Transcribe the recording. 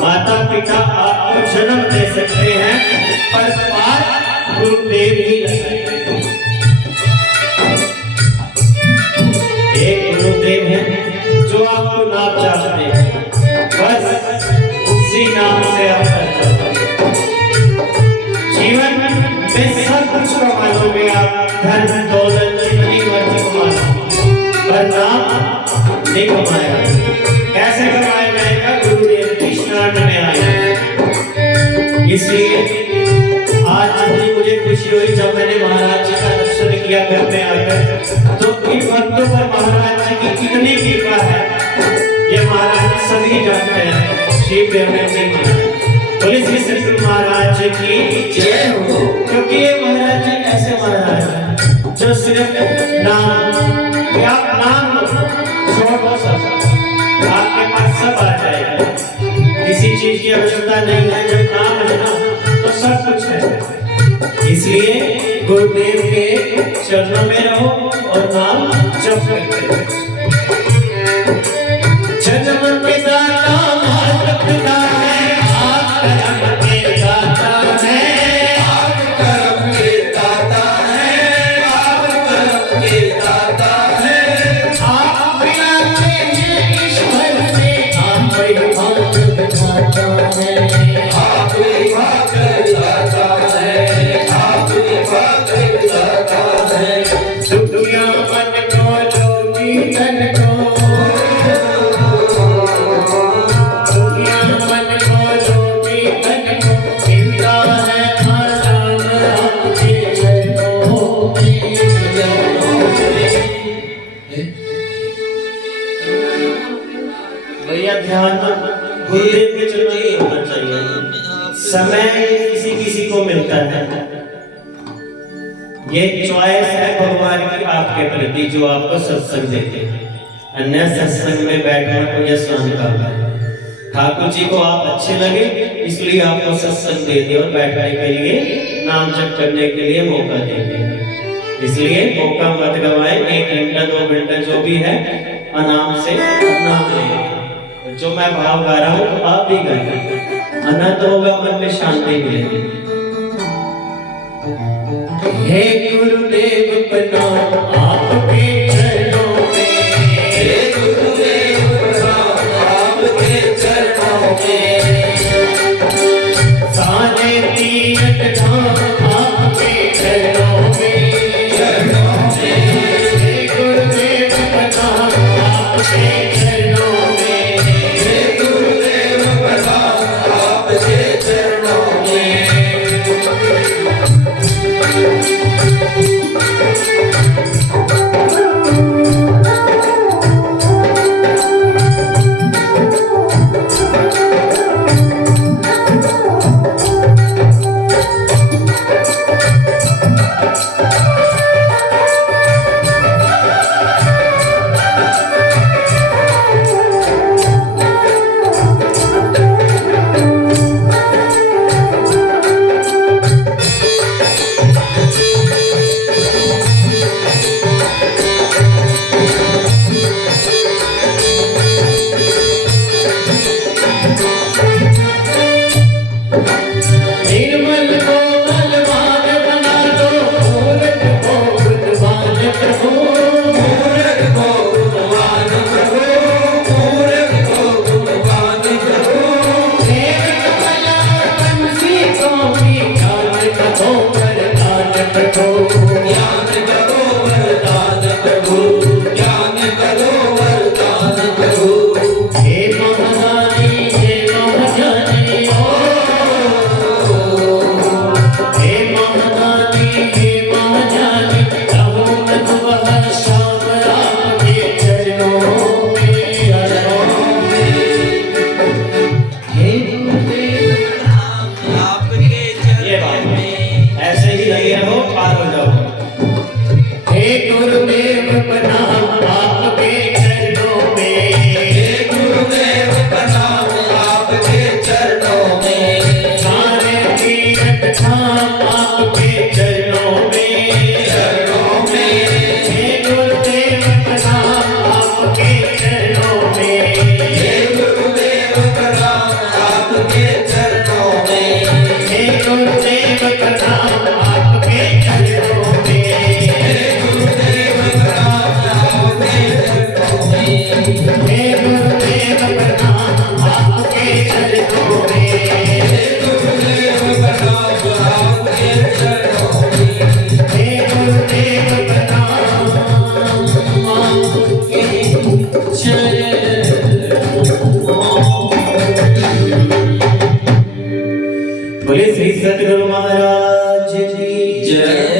माता पिता आपको जन्म दे सकते हैं पर पार गुरुदेव ही एक गुरुदेव है जो आपको नाम चाहते हैं, बस उसी नाम से आप जीवन में सब कुछ कमा लोगे आप, धन दौलत जितनी मर्जी कमा लोगे पर नाम नहीं कमाया। कैसे कमाया जाएगा? गुरुदेव कृष्णार्थ में आए। इसलिए आज जितनी मुझे खुशी हुई जब मैंने महाराज जी का दर्शन किया घर में आकर, तो इन भक्तों पर महाराज जी की कितनी कृपा है ये महाराज सभी जानते हैं। श्री प्रेमानंद जी महाराज, बोले श्री सतगुरु महाराज की जय हो। क्योंकि ये महाराज जी ऐसे महाराज हैं जो सिर्फ नाम या नाम छोड़ सब आपके पास सब आ जाएगा, किसी चीज की आवश्यकता नहीं है। जब नाम है ना तो सब कुछ है। इसलिए गुरुदेव के चरणों में रहो और नाम जप करते रहो। जन्म के दाता माता पिता है, आप कर्म के दाता है, आप कर्म के दाता है, आप कर्म के दाता है, आप मिलाते हैं ईश्वर से, आप ही भाग दाता है, आप ही भाग दाता है, आप ही भाग दाता है। दुनिया मन को जोगी धन को, दुनिया मन को जोगी धन को, मिलता है आराम आपके चरणों में। भैया ध्यान गुरुदेव के चरणों में होना चाहिए। समय किसी किसी को मिलता है, ये चॉइस है भगवान की आपके प्रति जो आपको सत्संग देते हैं। अन्य सत्संग में बैठना कोई आसान काम है। ठाकुर जी को आप अच्छे लगे इसलिए आपको सत्संग दे दिया और बैठने के लिए नाम जप करने के लिए मौका दे दिया। इसलिए मौका मत गवाएं। 1 घंटा 2 घंटा जो भी है आराम से नाम लें। जो मैं भाव गा रहा हूँ तो आप भी गाएं, अनंत होगा, मन में शांति मिलेगी। हे गुरुदेव प्रणाम आपके चरणों में, हे गुरुदेव प्रणाम आपके चरणों में, सारे तीर्थ धाम आपके चरणों में, चरणों में, हे गुरुदेव प्रणाम आपके चरणों में, हे गुरुदेव प्रणाम आपके चरणों में। प्रणाम आपके चरणों में, चरणों में। हे गुरुदेव प्रणाम आपके चरणों में, हे गुरुदेव प्रणाम आपके चरणों में, हे गुरुदेव प्रणाम आपके चरणों में, हे गुरुदेव प्रणाम आपके चरणों में, हे गुरुदेव प्रणाम आपके चरणों में, हे गुरुदेव प्रणाम आपके चरणों में, हे गुरुदेव प्रणाम आपके बोले श्री सद्गुरु महाराज जी जय।